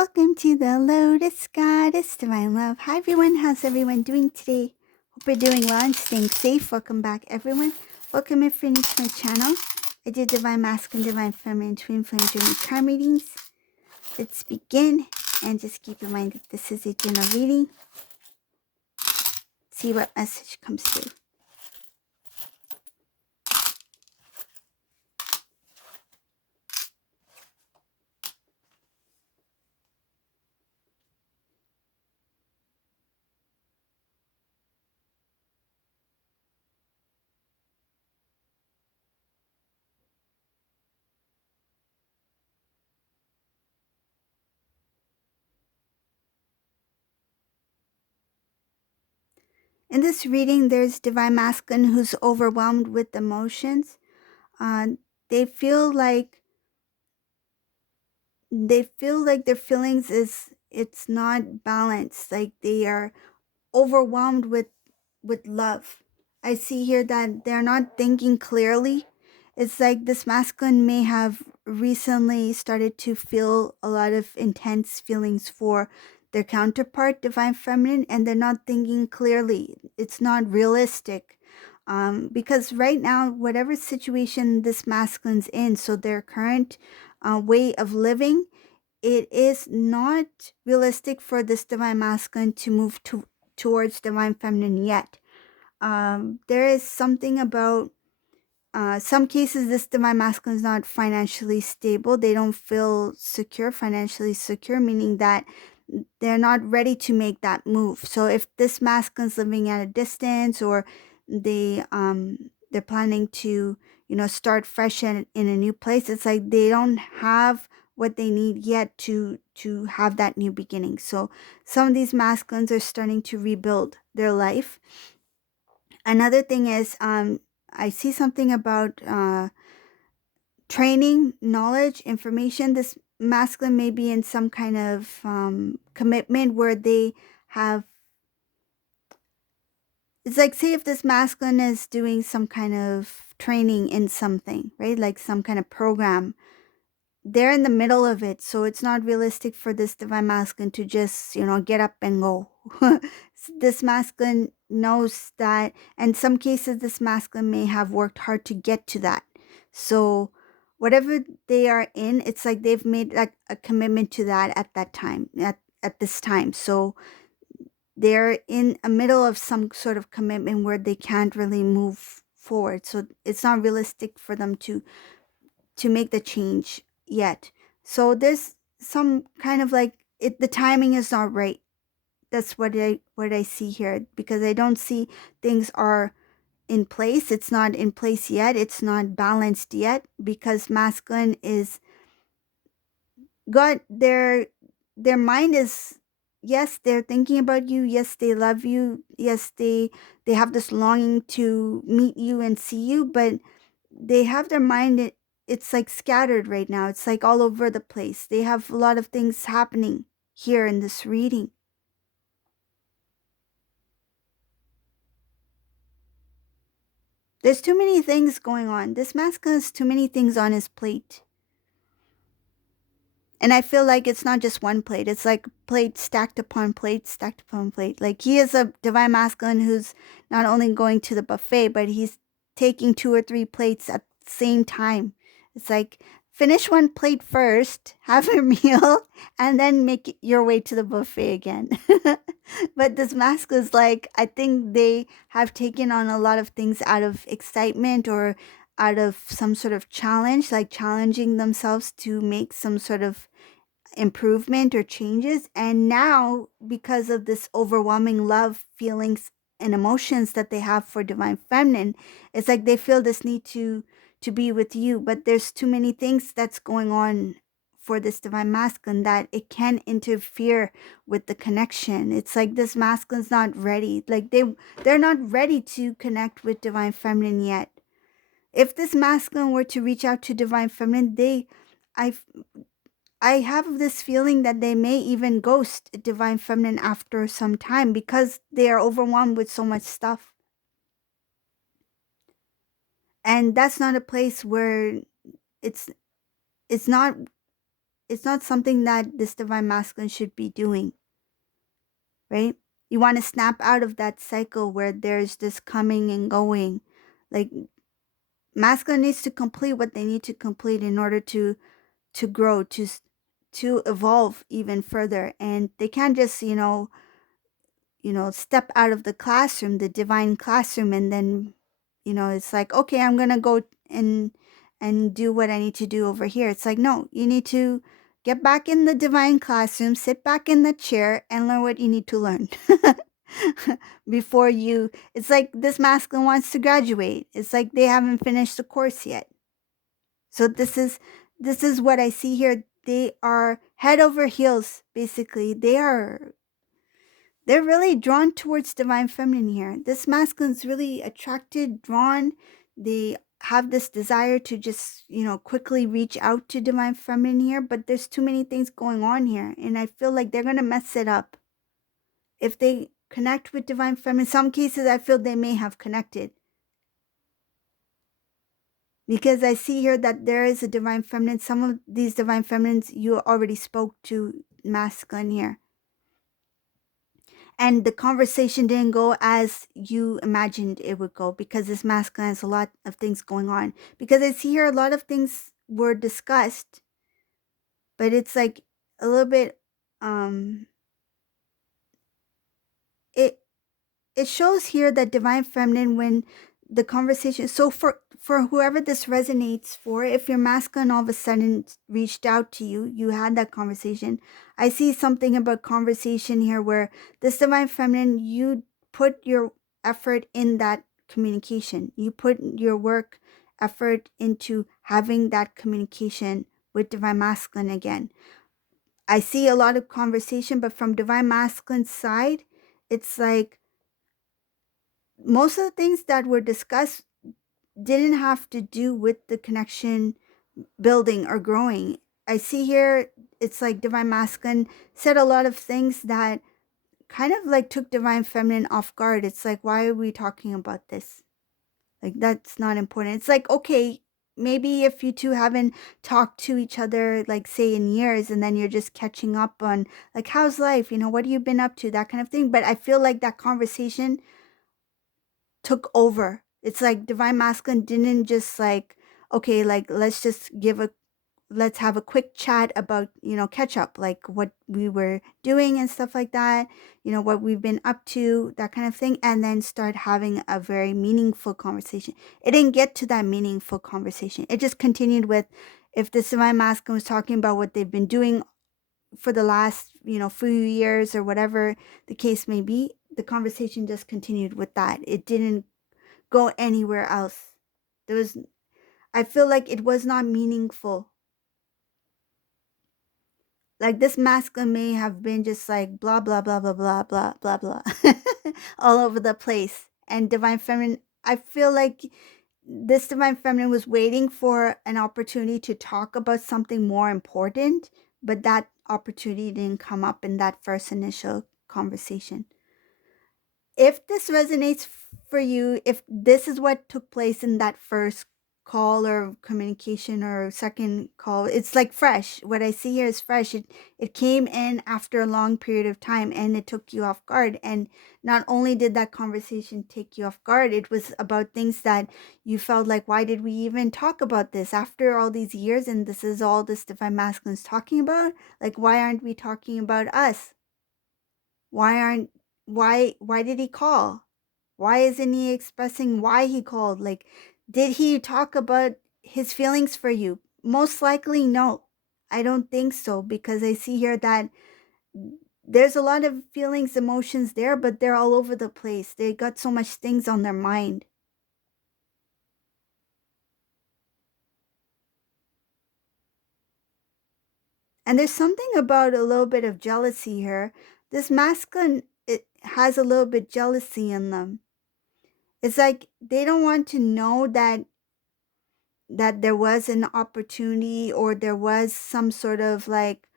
Welcome to the Lotus Goddess Divine Love. Hi everyone, how's everyone doing today? Hope you're doing well and staying safe. Welcome back everyone. Welcome if you're new to my channel. I do Divine Masculine, Divine Feminine, Twin Flame Journey Charm readings. Let's begin, and just keep in mind that this is a general reading. See what message comes through. In this reading, there's Divine Masculine who's overwhelmed with emotions. They feel like their feelings it's not balanced. Like they are overwhelmed with love. I see here that they're not thinking clearly. It's like this masculine may have recently started to feel a lot of intense feelings for their counterpart, divine feminine, and they're not thinking clearly. It's not realistic. Because right now, whatever situation this masculine's in, so their current way of living, it is not realistic for this divine masculine to move towards divine feminine yet. There is something about some cases this divine masculine is not financially stable. They don't feel secure, financially secure, meaning that they're not ready to make that move. So if this masculine is living at a distance, or they're planning to start fresh in a new place, it's like they don't have what they need yet to have that new beginning. So some of these masculines are starting to rebuild their life. Another thing is I see something about training, knowledge, information. This masculine may be in some kind of commitment where they have, it's like, say if this masculine is doing some kind of training in something, right? Like some kind of program. They're in the middle of it, so it's not realistic for this divine masculine to just, get up and go. This masculine knows that, and some cases this masculine may have worked hard to get to that. So whatever they are in, it's like they've made like a commitment to that at that time, at this time. So they're in a middle of some sort of commitment where they can't really move forward. So it's not realistic for them to make the change yet. So there's some kind of like the timing is not right. That's what I see here, because I don't see things are in place. It's not in place yet. It's not balanced yet, because masculine is got their mind is, yes, they're thinking about you, yes, they love you, yes, they have this longing to meet you and see you, but they have their mind, it's like scattered right now. It's like all over the place. They have a lot of things happening here in this reading. There's too many things going on. This masculine has too many things on his plate. And I feel like it's not just one plate. It's like plate stacked upon plate, stacked upon plate. Like he is a divine masculine who's not only going to the buffet, but he's taking 2 or 3 plates at the same time. It's like, finish one plate first, have a meal, and then make your way to the buffet again. But this masculine is like, I think they have taken on a lot of things out of excitement, or out of some sort of challenge, like challenging themselves to make some sort of improvement or changes. And now, because of this overwhelming love, feelings, and emotions that they have for divine feminine, it's like they feel this need to be with you, but there's too many things that's going on for this divine masculine that it can interfere with the connection. It's like this masculine's not ready. Like they're not ready to connect with divine feminine yet. If this masculine were to reach out to divine feminine, I I have this feeling that they may even ghost divine feminine after some time, because they are overwhelmed with so much stuff. And that's not a place where it's not it's not something that this divine masculine should be doing, right? You want to snap out of that cycle where there's this coming and going. Like, masculine needs to complete what they need to complete in order to grow, to evolve even further. And they can't just, step out of the classroom, the divine classroom, and then, it's like, okay, I'm gonna go and do what I need to do over here. It's like, no, you need to get back in the divine classroom, sit back in the chair, and learn what you need to learn. Before you, it's like this masculine wants to graduate. It's like they haven't finished the course yet. So this is what I see here. They are head over heels, basically. They're really drawn towards divine feminine here. This masculine's really attracted, drawn. They have this desire to just, quickly reach out to divine feminine here, but there's too many things going on here, and I feel like they're going to mess it up. If they connect with divine feminine, in some cases I feel they may have connected. Because I see here that there is a divine feminine. Some of these divine feminines you already spoke to masculine here. And the conversation didn't go as you imagined it would go, because this masculine has a lot of things going on. Because I see here a lot of things were discussed, but it's like a little bit, it it shows here that divine feminine, when the conversation, so for whoever this resonates for, if your masculine all of a sudden reached out to you, you had that conversation. I see something about conversation here where this divine feminine, you put your effort in that communication. You put your work effort into having that communication with divine masculine again. I see a lot of conversation, but from divine masculine side, it's like most of the things that were discussed didn't have to do with the connection building or growing. I see here it's like divine masculine said a lot of things that kind of like took divine feminine off guard. It's like, why are we talking about this? Like, that's not important. It's like, okay, maybe if you two haven't talked to each other, like, say in years, and then you're just catching up on, like, how's life, what have you been up to, that kind of thing. But I feel like that conversation took over. It's like divine masculine didn't just like, okay, like, let's have a quick chat about, catch up, like what we were doing and stuff like that, what we've been up to, that kind of thing, and then start having a very meaningful conversation. It didn't get to that meaningful conversation. It just continued with, if the divine masculine was talking about what they've been doing for the last, few years or whatever the case may be, the conversation just continued with that. It didn't go anywhere else. I feel like it was not meaningful. Like, this masculine may have been just like blah blah blah blah blah blah blah blah all over the place. And divine feminine, I feel like this divine feminine was waiting for an opportunity to talk about something more important, but that opportunity didn't come up in that first initial conversation. If this resonates for you, if this is what took place in that first call or communication or second call, it's like fresh. What I see here is fresh. It came in after a long period of time, and it took you off guard. And not only did that conversation take you off guard, it was about things that you felt like, why did we even talk about this after all these years? And this is all this divine masculine is talking about. Like, why aren't we talking about us? Why did he call? Why isn't he expressing why he called? Like, did he talk about his feelings for you? Most likely no. I don't think so, because I see here that there's a lot of feelings, emotions there, but they're all over the place. They got so much things on their mind. And there's something about a little bit of jealousy here. This masculine, it has a little bit jealousy in them. It's like they don't want to know that there was an opportunity, or there was some sort of like,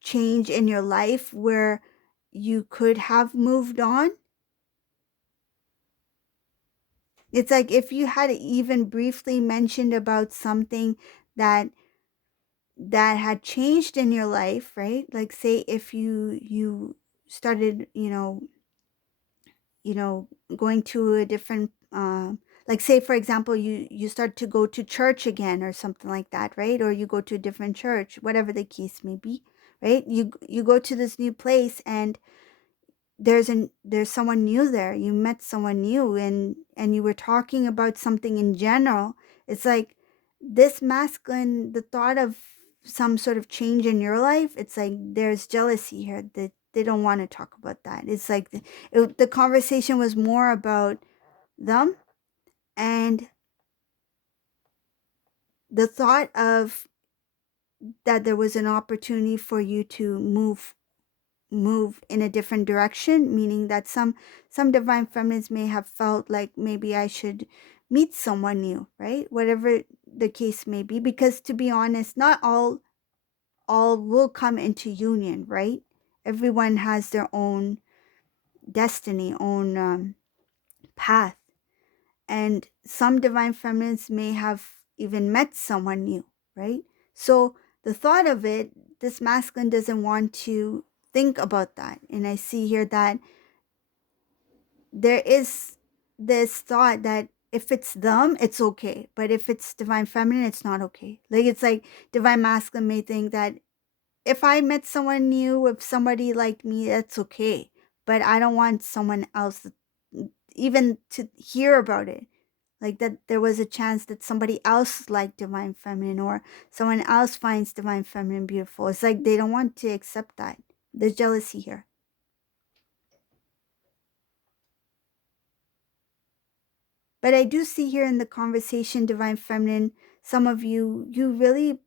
change in your life where you could have moved on. It's like if you had even briefly mentioned about something that that had changed in your life, right? Like say if you started, going to a different like say for example you start to go to church again or something like that, right? Or you go to a different church, whatever the case may be, right? You go to this new place and there's someone new there. You met someone new and you were talking about something in general. It's like this masculine, the thought of some sort of change in your life, it's like there's jealousy here that they don't want to talk about that. It's like the conversation was more about them, and the thought of that there was an opportunity for you to move in a different direction, meaning that some divine feminines may have felt like maybe I should meet someone new, right? Whatever the case may be, because to be honest, not all will come into union, right? Everyone has their own destiny, own path, and some divine feminines may have even met someone new, right? So the thought of it, this masculine doesn't want to think about that. And I see here that there is this thought that if it's them, it's okay. But if it's divine feminine, it's not okay. Like it's like divine masculine may think that if I met someone new, if somebody liked me, that's okay. But I don't want someone else even to hear about it. Like that there was a chance that somebody else liked divine feminine or someone else finds divine feminine beautiful. It's like they don't want to accept that. There's jealousy here. But I do see here in the conversation, divine feminine, some of you really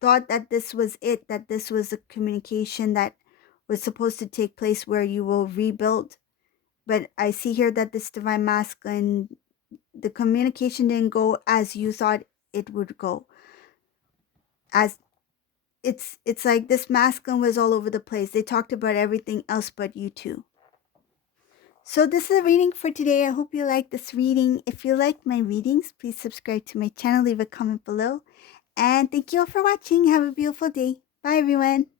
thought that this was it, that this was a communication that was supposed to take place where you will rebuild. But I see here that this divine masculine, the communication didn't go as you thought it would go. As it's like this masculine was all over the place. They talked about everything else but you two. So this is a reading for today. I hope you like this reading. If you like my readings, please subscribe to my channel, leave a comment below. And thank you all for watching. Have a beautiful day. Bye everyone.